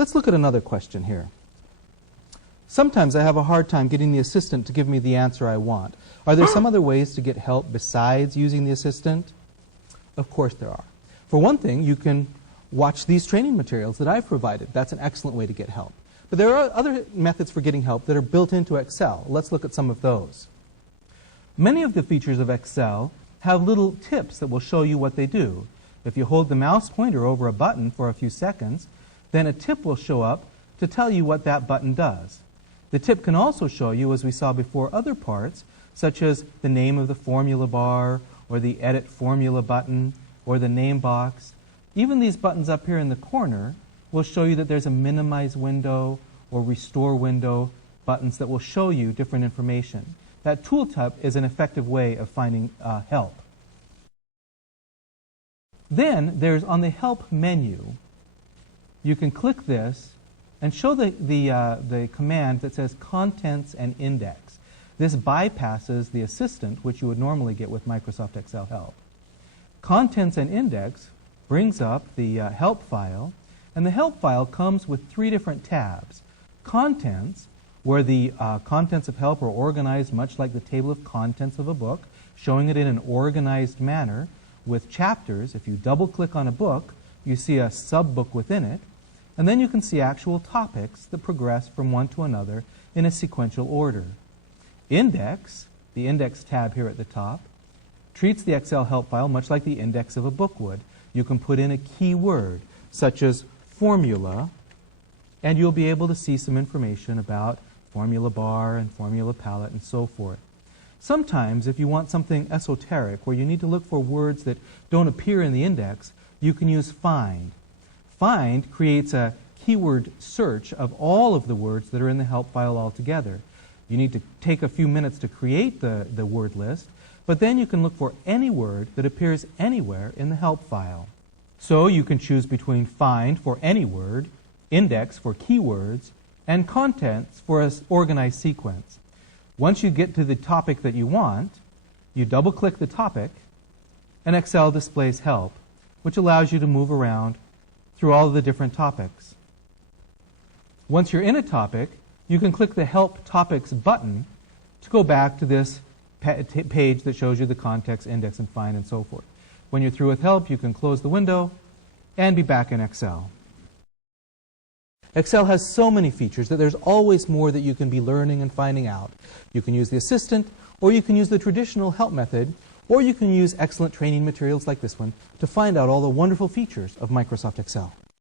Let's look at another question here. Sometimes I have a hard time getting the assistant to give me the answer I want. Are there some other ways to get help besides using the assistant? Of course there are. For one thing, you can watch these training materials that I've provided. That's an excellent way to get help. But there are other methods for getting help that are built into Excel. Let's look at some of those. Many of the features of Excel have little tips that will show you what they do. If you hold the mouse pointer over a button for a few seconds, then a tip will show up to tell you what that button does. The tip can also show you, as we saw before, other parts, such as the name of the formula bar, or the edit formula button, or the name box. Even these buttons up here in the corner will show you that there's a minimize window or restore window buttons that will show you different information. That tooltip is an effective way of finding help. Then there's on the help menu, you can click this and show the command that says contents and index. This bypasses the assistant, which you would normally get with Microsoft Excel help. Contents and index brings up the help file, and the help file comes with 3 different tabs. Contents, where the contents of help are organized much like the table of contents of a book, showing it in an organized manner with chapters. If you double-click on a book, you see a sub-book within it, and then you can see actual topics that progress from one to another in a sequential order. Index, the index tab here at the top, treats the Excel help file much like the index of a book would. You can put in a keyword, such as formula, and you'll be able to see some information about formula bar and formula palette and so forth. Sometimes, if you want something esoteric, where you need to look for words that don't appear in the index, you can use find. Find creates a keyword search of all of the words that are in the help file altogether. You need to take a few minutes to create the word list, but then you can look for any word that appears anywhere in the help file. So you can choose between find for any word, index for keywords, and contents for an organized sequence. Once you get to the topic that you want, you double-click the topic, and Excel displays help, which allows you to move around through all of the different topics. Once you're in a topic, you can click the Help Topics button to go back to this page that shows you the context, index, and find, and so forth. When you're through with help, you can close the window and be back in Excel. Excel has so many features that there's always more that you can be learning and finding out. You can use the assistant, or you can use the traditional help method, or you can use excellent training materials like this one to find out all the wonderful features of Microsoft Excel.